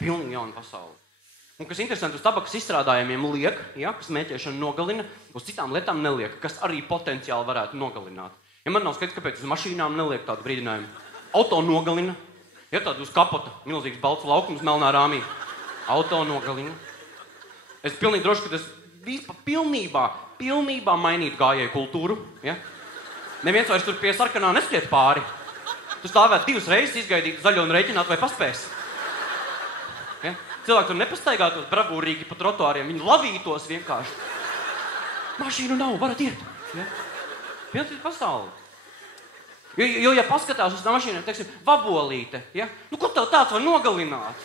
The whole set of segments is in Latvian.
Pilnīgi jauna pasaule. Un kas interesanti, uz tabakas izstrādājumiem liek, ja, kas smēķēšana nogalina, uz citām lietām neliek, kas arī potenciāli varētu nogalināt. Ja man nav skaidrs, kāpēc uz mašīnām neliek tādu brīdinājumu. Auto nogalina, ja tādu uz kapota, milzīgs balts laukums melnā rāmī. Auto nogalina. Es pilnīgi droši, ka tas vispār pilnībā mainītu gājēju kultūru, ja. Neviens vairs tur pie sarkanā neskiet pāri. Tu stāvētu 2 reizes, izgaidītu zaļo un rēķināt, vai paspēs. Ja? Cilvēki tur nepastaigātos bravūrīgi pa trotuāriem, viņi lavītos vienkārši. Mašīnu nav, varat iet. Ja? Pilnīgi pasauli. Jo, ja paskatās uz tā mašīnām, teiksim, vabolīte, ja? Nu, ko tev tāds var nogalināt?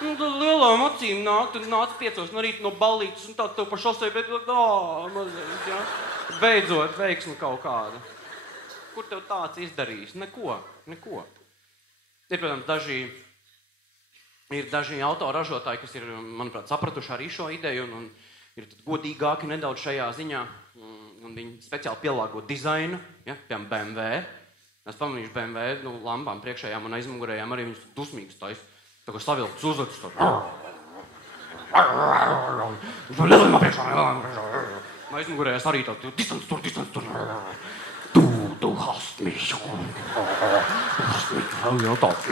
Nu, tad lielām acīm nāk, tad nāc 5 no rīta no ballītes, un tā tev pa šosei, bet mazliet, ja? Beidzot, veiksmi kaut kāda. Kur tev tāds izdarījis? Neko. Ir, protams, daži autoražotāji, kas ir, manuprāt, sapratuši arī šo ideju un ir godīgāki nedaudz šajā ziņā. Un viņi speciāli pielāgo dizainu, ja, piemēram, BMW. Es pamanīšu BMW lampām priekšējām un aizmugurējām arī viņus dusmīgas taisa. Tā kā savilkts uzvedas tā. Lielumā priekšā. Aizmugurējās arī tā. Distance tur. Du hast mich. Jā, tāds.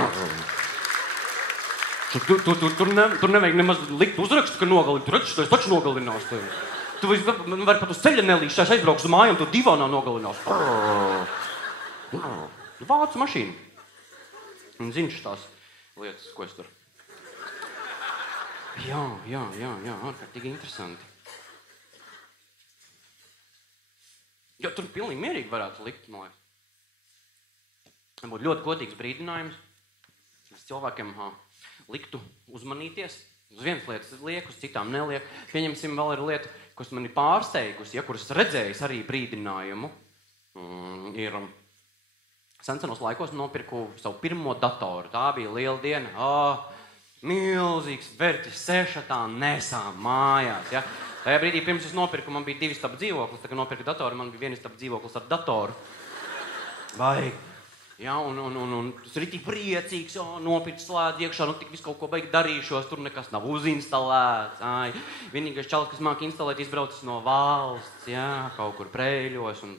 Tur nevajag nemaz likt uzrakstu, ka nogalini. Tur redz, es taču nogalinās tevi. Tu vari pat uz ceļa nelīst, šais aizbrauks uz mājām, tu divānā nogalinās. Vācu mašīnu. Un zini tās lietas, ko es tur. Jā, ārkārtīgi interesanti. Jo tur pilnīgi mierīgi varētu likt, man liekas. Tas būtu ļoti godīgs brīdinājums. Es cilvēkiem liktu uzmanīties. Uz vienas lietas liek, uz citām neliek. Pieņemsim, vēl ir lieta, kas mani pārsteigusi, ja, kuras redzējis arī brīdinājumu. Ir senos laikos nopirku savu pirmo datoru. Tā bija liela diena. Milzīgs verķis, 6 nesām mājās. Ja. Tajā brīdī, pirms es nopirku, man bija 2 stabu dzīvoklis. Tā kā nopirku datoru, man bija 1 stabu dzīvoklis ar datoru. Vai? Ja, un tas ir tik priecīgs, nopirkt slēdz iekšā, tik visu kaut ko baigi darīšos, tur nekas nav uzinstalēts. Vienīgais čalis, kas māk instalēt, izbraucis no valsts, ja, kaut kur Prēļos un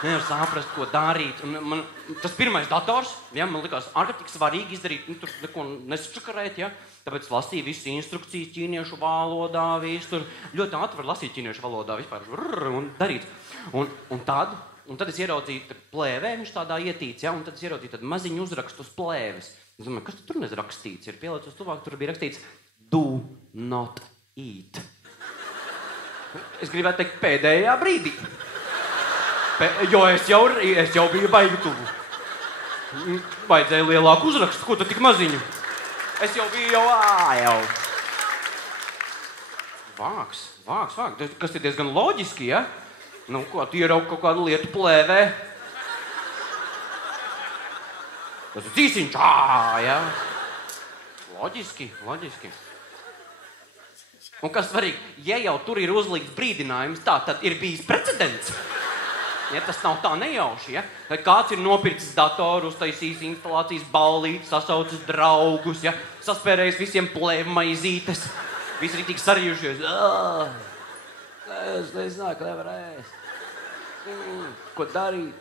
nevar saprast, ko darīt. Un tas pirmais dators, ja, man likās ārkārtīgi svarīgi izdarīt, tur neko nesačakarēt, ja. Tāpēc lasīju visas instrukcijas ķīniešu valodā, visu tur ļoti ātri var lasīt ķīniešu valodā vispār un darīt. Un tad es ieraudzīju plēvē, viņš tādā ietīts, ja, un tad es ieraudzīju tādu maziņu uzrakstu uz plēves. Es domāju, kas tur nezrakstīts? Ir pielēcis uz tuvāk, tur bija rakstīts do not eat. Es gribētu teikt pēdējā brīdī. Jo es jau biju baigi tuvu. Vajadzēja lielāku uzrakstu, ko tu tik maziņu? Es jau biju jau. Vāks. Kas ir diezgan loģiski, ja? Nu, ko, tu ieraugi kaut kādu lietu plēvē? Tas ir cīsiņš, ja? Loģiski. Un kas svarīgi, ja jau tur ir uzlikts brīdinājums, tad ir bijis precedents. Ja, tas nav tā nejauši, ja? Vai kāds ir nopircis datoru, uztaisījis instalācijas ballītes, sasaucis draugus, ja? Saspērējis visiem plēvmaizītes, visi ir tik sarījušies. Es nezināju, ka nevar ēst. Ko darīt?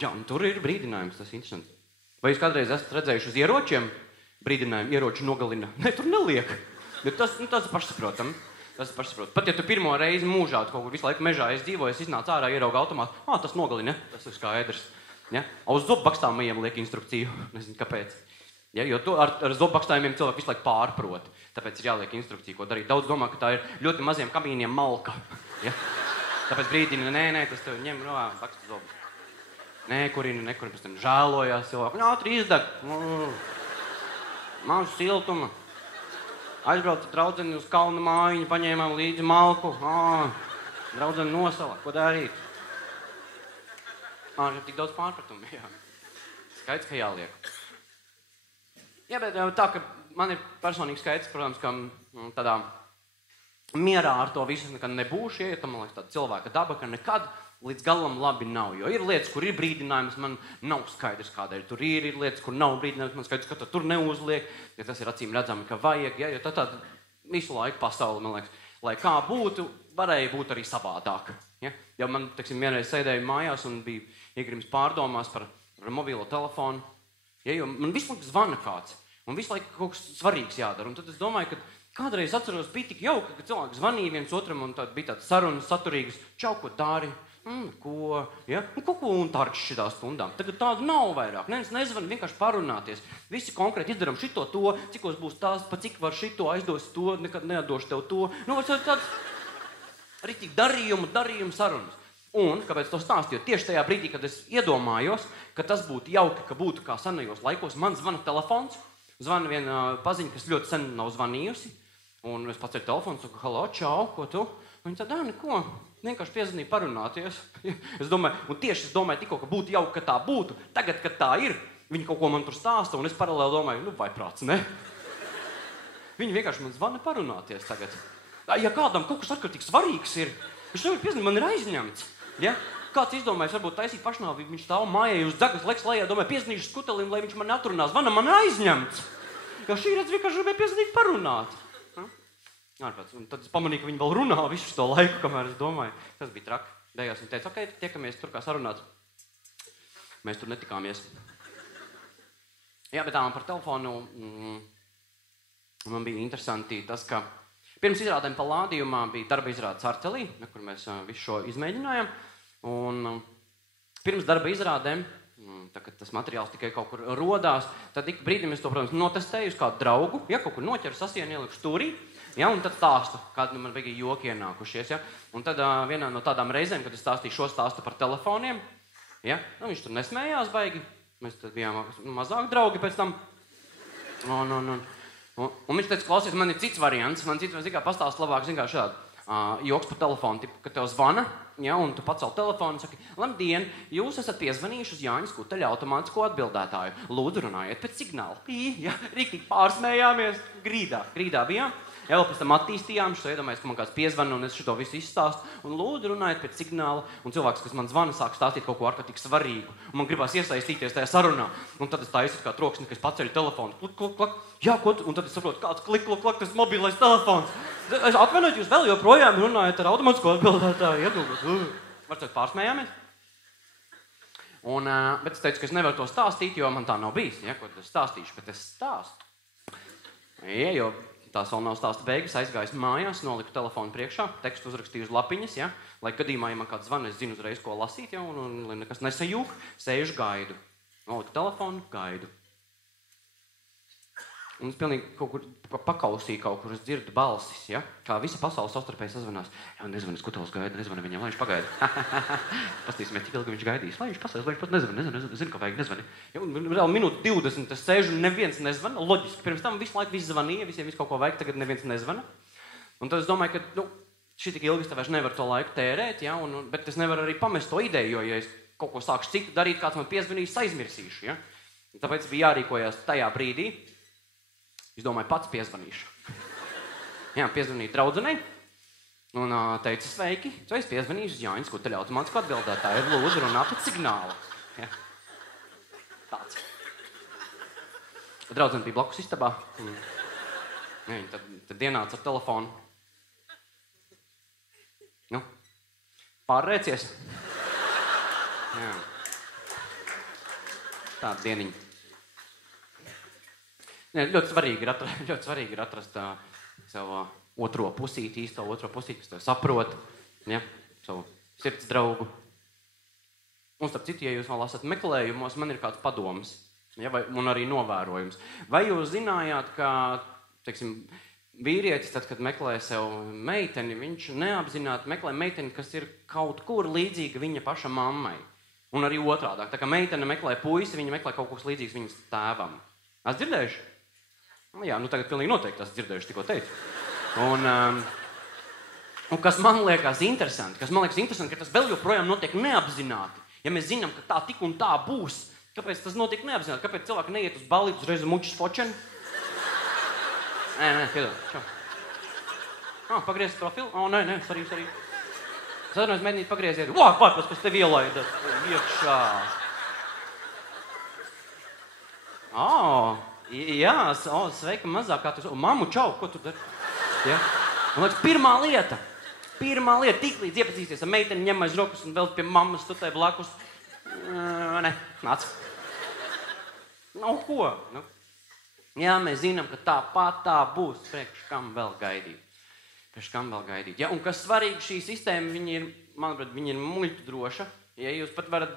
Jā, un tur ir brīdinājums, tas ir interesanti. Vai jūs kādreiz esat redzējuši uz ieročiem brīdinājumu, ieroči nogalina? Ne, tur neliek. Tas pašsaprotam. Pat ja tu pirmo reizi mūžā kaut kur visu laiku mežā dzīvoju, es iznācu ārā, ieraugu automātu, tas nogalina, tas ir skaidrs. Ja? Uz zobbakstāmajiem liek instrukciju, nezinu kāpēc. Ja? Jo to ar zobbakstāmajiem cilvēki visu laiku pārprot, tāpēc ir jāliek instrukcija, ko darīt. Daudz domā, ka tā ir ļoti maziem kamīniem malka. Ja? Tāpēc brīdina, nē, tas tev ņem, baksta zobus. Nekurina, pēc tam žēlojās cilvēku. Ātri izdeg, maz siltuma. Aizbrauca draudzeni uz kalnu mājiņu, paņēmām līdzi malku. Draudzeni nosala, ko darīt? Tik daudz pārpratumu, jā. Skaidrs, ka jāliek. Jā, bet tā, ka man ir personīgi skaidrs, protams, ka tādā mierā ar to visu nekad nebūšu, ja tam, man liekas, tāda cilvēka daba, ka nekad līdz galam labi nav. Jo ir lietas, kur ir brīdinājums, man nav skaidrs, kādēļ tur ir lietas, kur nav brīdinājums, man skaidrs, ka tur neuzliek, ja tas ir acīm redzami, ka vajag, ja, jo tā visu laiku pasauli, man liekas, lai kā būtu, varēja būt arī savādāk. Ja, ja man, teiksim, vienreiz sēdēju mājās un bija iegrims pārdomās par mobilo telefonu, ja, jo man visu laiku zvana kāds, un visu laiku kaut kas svarīgs jādara, un tad es domāju, ka kādreiz atceros, bija tik jauka, ka cilvēki zvanīja viens otram, un bija tādas sarunas saturīgas, čau, ko dari, ko, ja, ko un tarkš šitā stundām. Tagad tāda nav vairāk, neviens nezvan, vienkārši parunāties. Visi konkrēti izdaram šito to, cikos būs tās, pa cik var šito, aizdos to, nekad neatdošu tev to. Nu, var tāds ritīgi darījumu sarunas. Un, kāpēc to stāstīju? Tieši tajā brīdī, kad es iedomājos, ka tas būtu jauki, ka būtu kā senajos laikos, man zvana telefons, zvana viena paziņa, kas ļoti sen nav zvanījusi, un es paceļu telefonu, saku, halo, čau, ko tu? Viņa tā, neko, vienkārši piezvanīja parunāties. Es domāju, tikko, ka būtu jauki, ka tā būtu. Tagad, kad tā ir, viņi kaut ko man tur stāsta, un es paralēli domāju, vai prāts, ne? Viņi vienkārši man zvana parunāties tagad. Ja kādam kaut kas atkartīgs svarīgs ir, viņš nevar piezvanīt, man ir aizņemts. Ja? Kāds izdomājas, varbūt taisīt pašnāvību, viņš stāv mājai uz dzegas, leks lejā, domāju, piezvanīšu skutelim, lai viņš mani atrunās. Zvana, man ir aizņemts. Jo šī redz vienkārši gribēja piezvanīt parunāt. Un tad es pamanīju, ka viņi vēl runā visu to laiku, kamēr es domāju. Tas bija traki. Beigās viņi teica, ok, tiekamies tur kā sarunāts. Mēs tur netikāmies. Jā, bet tā man par telefonu, man bija interesanti tas, ka pirms izrādēm Pallādījumā bija darba izrādes Arcelī, kur mēs visu šo izmēģinājām. Un pirms darba izrādēm, tā, kad tas materiāls tikai kaut kur rodās, tad ik brīdim es to, protams, notestēju uz kādu draugu, ja kaut kur noķeru sasienu, ieliku stūrī. Ja, un tad stāstu, kādi man bija joki ienākušies. Ja. Un tad vienā no tādām reizēm, kad es stāstīju šo stāstu par telefoniem, ja, viņš tur nesmējās baigi. Mēs tad bijām mazāk draugi pēc tam. Un viņš teica, klausies, man ir cits variants. Man cits variants, pastāst labāk, šādi. Joks par telefonu, tipu, ka tev zvana, ja, un tu pacel telefonu un saki, labdien, jūs esat piezvanījuši uz Jāņa Skuteļa automātisko atbildētāju. Lūdzu, runājiet pēc signāla. Ja, rīktīgi pārsmējāmies, grīdā bijām. Ja vēl pēc tam attīstījām, šo iedomājies, ka man kāds piezvana un es šito visu izstāstu. Un lūdzu, runājiet pēc signāla. Un cilvēks, kas man zvana, sāk stāstīt kaut ko ārkārtīgi svarīgu. Un man gribās iesaistīties tajā sarunā. Un tad es taisu kā troksni, ka es paceļu telefonu. Klak. Jā, ko tu? Un tad es saprotu, kāds klik, tas mobilais telefons. Es atvainojos, jūs vēl joprojām runājat ar automātisko atbildētāju. Varbūt pārsmējāmies. Bet es teicu, ka es nevaru to stāstīt, jo man tā nav bijis. Ja, ko es stāstīšu, bet es stāstu. Ja, jo tās vēl nav stāsta beigas, aizgājis mājās, noliku telefonu priekšā, tekstu uzrakstīju uz lapiņas, ja, lai gadījumā, ja man kāds zvana, es zinu uzreiz, ko lasīt, ja, un lai nekas nesajūk, sēžu gaidu. Noliku telefonu, gaidu. Un es pilnīgi kaut kur pakausīju, kaut kur es dzirdu balsis, ja, kā visa pasaule savstarpēji sazvanās. Jā, nezvanu, Skutelis gaida, nezvanu viņam, lai viņš pagaida. Pastīsimies, cik ilgi viņš gaidīs, lai viņš pasēs, lai viņš pat nezvanu, zinu, ka vajag nezvani. Ja, un vēl minūti 20 es sēžu un neviens nezvana, loģiski, pirms tam visu laiku viss zvanīja, visiem visu kaut ko vajag, tagad neviens nezvana. Un tad es domāju, ka, šī tik ilgi es tev vairs nevaru to laiku tērēt, ja, bet es nevaru arī pamest to ideju, jo, ja es kaut ko sākšu citu darīt, kāds man piezvanīs, aizmirsīšu, ja. Un tāpēc bija jārīkojās tajā brīdī. Es domāju, pats piezvanīšu. Jā, piezvanīju draudzenei un teicu, sveiki, tu esi piezvanījuši uz Jāņa Skuteļa automātisko atbildētāju. Lūdzu, runā pēc signāla. Ja. Tāds. Draudzene bija blakus istabā. Ja, viņa tad ienāca ar telefonu. Pārrēcies. Jā. Tāda dieniņa. Ne, ļoti svarīgi ir atrast savu otro pusīti, īsto otro pusīti, kas tev saprot, ja, savu sirds draugu. Un starp citu, ja jūs vēl esat meklējumos, man ir kāds padoms, ja, un arī novērojums. Vai jūs zinājāt, ka, teiksim, vīrietis, tad, kad meklē sev meiteni, viņš neapzināti meklē meiteni, kas ir kaut kur līdzīga viņa paša mammai. Un arī otrādāk. Tā kā meitene meklē puisi, viņa meklē kaut kas līdzīgs viņas tēvam. Esat dzirdējuši? Jā, tagad pilnīgi noteikti esat dzirdējuši, tikko teicu. Un kas man liekas interesanti, ka tas vēl joprojām notiek neapzināti. Ja mēs zinām, ka tā tik un tā būs, kāpēc tas notiek neapzināti? Kāpēc cilvēki neiet uz balīti uzreiz mučas fočeni? Nē, piedod, šo. Pagriezis profilu? Nē, sorry. Es atvainojos, mēģinīt pagrieziet. Vārpārpas, kas tev ielaida iekšā. Jā, sveika mazākā. Mammu, čau, ko tu dari? Ja? Un liekas, pirmā lieta, tiklīdz iepazīsties ar meiteni, ņem aiz rokas un vēl pie mammas, tu tai blakus. Nāc. Ko? Jā, mēs zinām, ka tāpat tā būs. Priekš kam vēl gaidīt. Ja? Un kas svarīgi, šī sistēma, manuprāt, viņa ir muļķu droša. Ja? Jūs pat varat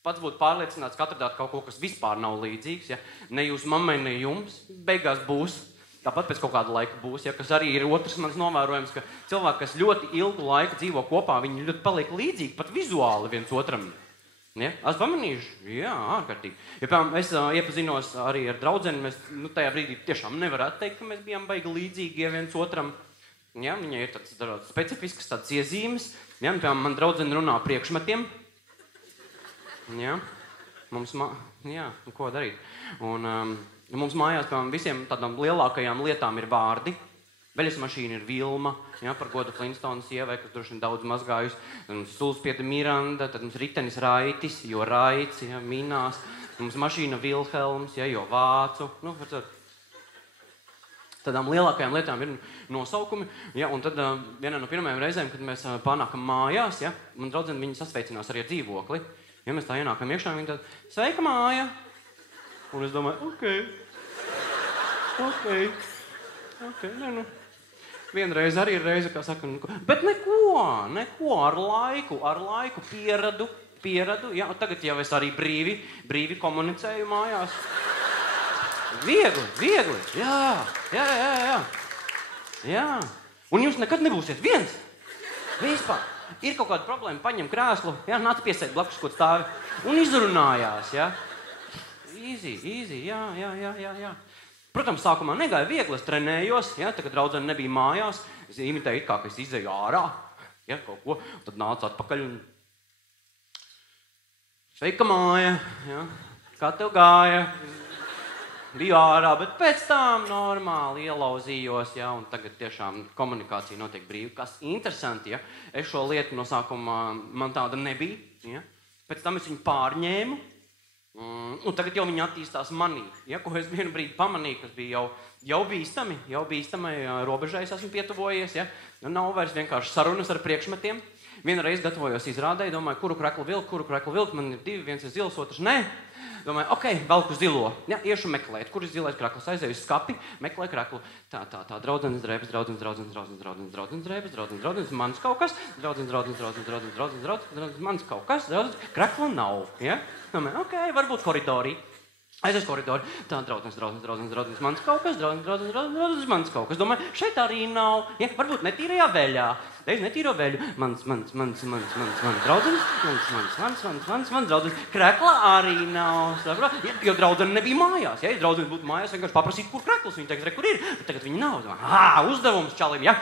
pats būt pārliecināts, ka atradāt kaut ko, kas vispār nav līdzīgs. Ja? Ne jūs mammai, ne jums. Beigās būs. Tāpat pēc kaut kāda laika būs, ja, kas arī ir otrs mans novērojums, ka cilvēki, kas ļoti ilgu laiku dzīvo kopā, viņi ļoti paliek līdzīgi, pat vizuāli viens otram. Ja? Es pamanīšu, jā, ārkārtīgi. Ja, piemēram, es iepazinos arī ar draudzeni, mēs tajā brīdī tiešām nevarētu teikt, ka mēs bijām baigi līdzīgi viens otram. Ja? Viņai ir tāds specifisks tāds iezīmes. Ja? Piemēram, man draudzene runā priekšmetiem. Ja? Ko darīt? Un, mums mājās, piemēram, visiem tādām lielākajām lietām ir vārdi. Veļas mašīna ir Vilma, ja, par godu Flintstones sievai, kas droši vien daudz mazgājusi. Tad mums Sulspieta Miranda, tad mums ritenis Raitis, jo Raits, ja, minās. Mums mašīna Vilhelms, ja, jo Vācu. Tādām lielākajām lietām ir nosaukumi. Ja, un tad vienā no pirmajām reizēm, kad mēs pārnākam mājās, ja, man draudzene viņi sasveicinās arī ar dzīvokli. Ja mēs tā ienākam iekšā, viņi tad, sveika māja! Un es domāju, ok, vienreiz arī ir reize, kā saka, bet neko, ar laiku pieradu, ja, un tagad jau es arī brīvi komunicēju mājās. Viegli, jā. Un jūs nekad nebūsiet viens, vispār. Ir kaut kāda problēma, paņem krēslu, ja, nāc piesēt blakus, ko stāvi, un izrunājās, ja. Easy, jā. Protams, sākumā negāja viegli, es trenējos, ja, tagad draudzene nebija mājās, es imitēju kā, ka es izēju ārā, ja, kaut ko, tad nācu atpakaļ un sveika māja, ja, kā tev gāja, biju ārā, bet pēc tam normāli ielauzījos, ja, un tagad tiešām komunikācija notiek brīvi, kas interesanti, ja, es šo lietu no sākumā man tāda nebija, ja, pēc tam es viņu pārņēmu, un tagad jau viņi attīstās manī, ja, ko es vienu brīdi pamanīju, kas bija jau bīstamai robežai es esmu pietuvojies, ja, nav vairs vienkārši sarunas ar priekšmetiem. Vienu reizi gatavojos izrādēji, domāju, kuru kreklu vilkt, man ir divi, viens ir zils, otrs nē. Domāju, velku zilo, ja, iešu meklēt, kur ir zilais krekls, aizēju uz skapi, meklēju kreklu, tā, draudzenes drēbes, mans kaut kas, mans kaut kas, krekla nav, ja, domāju, varbūt koridorī. Aizies koridori, tā draudzenes, mans kaut kas, mans kaut kas. Domāju, šeit arī nav, ja, varbūt netīrajā veļā. Reiz netīro veļu, mans draudzenes, mans draudzenes. Krekla arī nav, saprot, jo draudzene nebija mājās, ja draudzene būtu mājās, vienkārši paprasīt, kur krekls, viņi teiks, kur ir, bet tagad viņi nav. Uzdevums čalim, ja,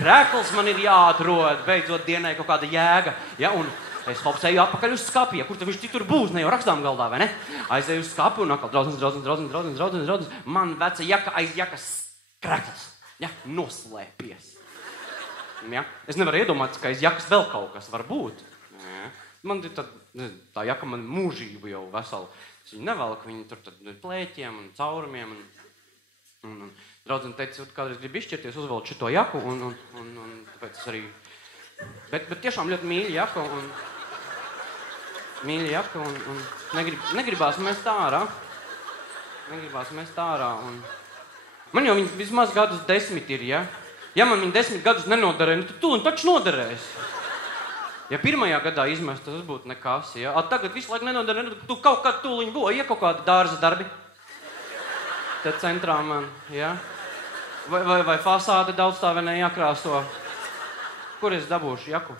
krekls man ir jāatrod, beidzot dienai kaut kāda jēga, ja, un es hopsēju atpakaļ uz skapi, ja kur tad viņš citur būs, ne jau rakstām galdā, vai ne? Aizēju uz skapi un atkal draudzenes. Man veca jaka aiz jakas krekls, ja, noslēpies. Ja? Es nevaru iedomāties, ka aiz jakas vēl kaut kas var būt. Ja? Man ir tā jaka man mūžību jau veselu. Es viņu nevelku, viņi tur tad plēķiem un caurumiem. Un draudzene teica, kādreiz grib izšķirties, uzvelk šito jaku un tāpēc es arī... Bet tiešām ļoti mīļa jaka un negribās mest ārā. Un... Man jau viņi vismaz gadus 10 ir, ja? Ja man viņi 10 gadus nenoderēja, tad tu un taču noderēs. Ja pirmajā gadā izmest, tas būtu nekas, ja? Tagad visu laiku nenoderēja, tu kaut kā tūliņ būtu, ja kaut kādi dārza darbi. Te centrā man, ja? Vai fasāde daudzstāvenē jākrāso. Kur es dabūšu jaku?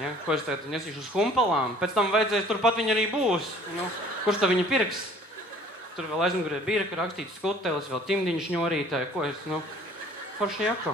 Ja? Ko es teicu, nesīšu uz humpalām? Pēc tam vajadzēs, turpat viņa arī būs. Kurš tā viņa pirks? Tur vēl aizmugurē birka, rakstīts skutelis, vēl timdiņš ņorītē. Ko es, forši jaku?